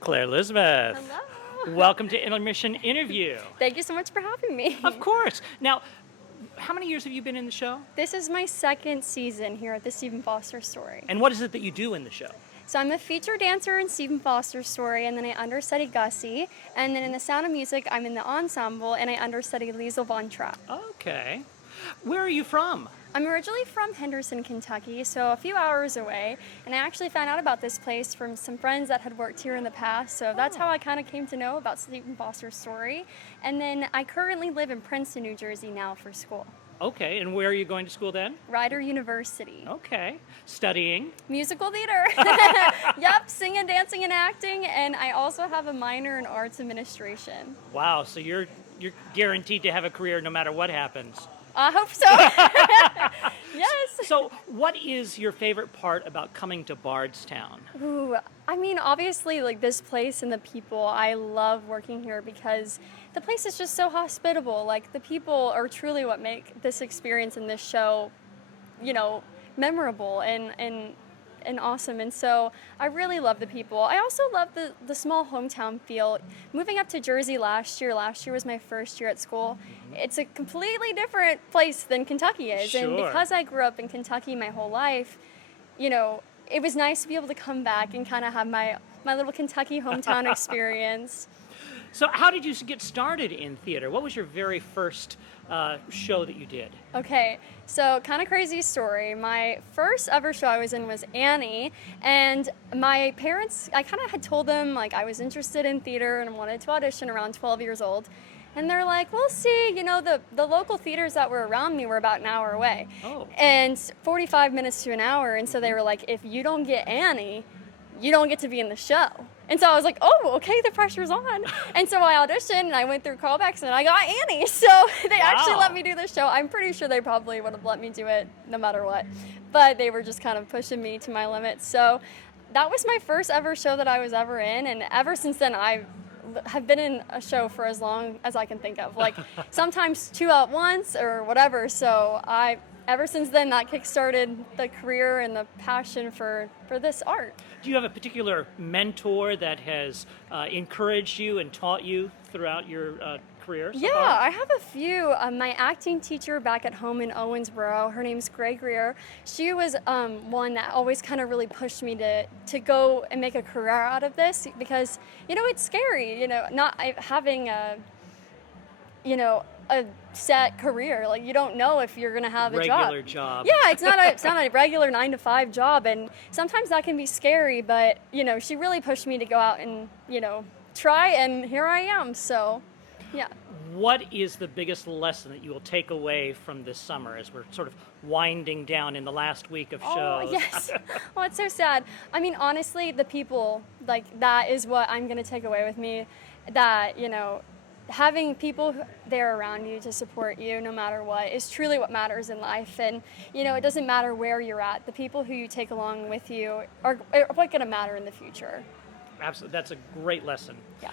Claire-Elizabeth. Hello. Welcome to Intermission Interview. Thank you so much for having me. Of course. Now, how many years have you been in the show? This is my second season here at the Stephen Foster Story. And what is it that you do in the show? So I'm a feature dancer in Stephen Foster's Story, and then I understudy Gussie. And then in The Sound of Music, I'm in the ensemble, and I understudy Liesl Von Trapp. Okay. Where are you from? I'm originally from Henderson, Kentucky, so a few hours away. And I actually found out about this place from some friends that had worked here in the past. So that's how I kind of came to know about Stephen Foster's Story. And then I currently live in Princeton, New Jersey now for school. Okay, and where are you going to school then? Rider University. Okay. Studying? Musical theater. Yep, singing, dancing, and acting. And I also have a minor in arts administration. Wow, so you're guaranteed to have a career no matter what happens. I hope so. Yes. So what is your favorite part about coming to Bardstown? Ooh, I mean, obviously, like this place and the people, I love working here because the place is just so hospitable. Like the people are truly what make this experience in this show, memorable and awesome. And so I really love the people. I also love the small hometown feel. Moving up to Jersey last year was my first year at school. It's a completely different place than Kentucky is. Sure. And because I grew up in Kentucky my whole life, it was nice to be able to come back and kind of have my little Kentucky hometown experience. So how did you get started in theater? What was your very first show that you did? Okay, so kind of crazy story. My first ever show I was in was Annie, and my parents, I kind of had told them like I was interested in theater and wanted to audition around 12 years old. And they're like, we'll see, the local theaters that were around me were about an hour away. Oh. And 45 minutes to an hour, and so they were like, if you don't get Annie, you don't get to be in the show. And so I was like, oh, okay, the pressure's on. And so I auditioned, and I went through callbacks, and I got Annie. So they actually let me do the show. I'm pretty sure they probably would have let me do it no matter what. But they were just kind of pushing me to my limits. So that was my first ever show that I was ever in, and ever since then, I have been in a show for as long as I can think of. Like sometimes 2 at once or whatever. So ever since then, that kickstarted the career and the passion for this art. Do you have a particular mentor that has encouraged you and taught you throughout your career so Yeah, far? I have a few. My acting teacher back at home in Owensboro, her name's Grey Greer. She was one that always kind of really pushed me to go and make a career out of this because, it's scary, not having a set career. Like you don't know if you're gonna have a regular job. Yeah, it's not a regular 9-to-5 job, and sometimes that can be scary. But she really pushed me to go out and try, and here I am. So, yeah. What is the biggest lesson that you will take away from this summer as we're sort of winding down in the last week of shows? Oh, yes. Oh, it's so sad. I mean, honestly, the people, like, that is what I'm going to take away with me. That, having people there around you to support you no matter what is truly what matters in life. And, it doesn't matter where you're at. The people who you take along with you are what going to matter in the future. Absolutely. That's a great lesson. Yeah.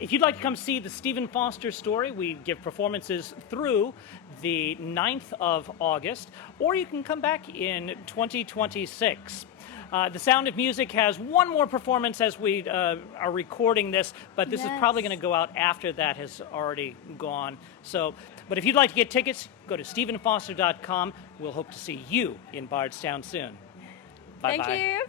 If you'd like to come see the Stephen Foster Story, we give performances through the 9th of August, or you can come back in 2026. The Sound of Music has one more performance as we are recording this, but this is probably going to go out after that has already gone. But if you'd like to get tickets, go to stephenfoster.com. We'll hope to see you in Bardstown soon. Bye-bye. Thank you.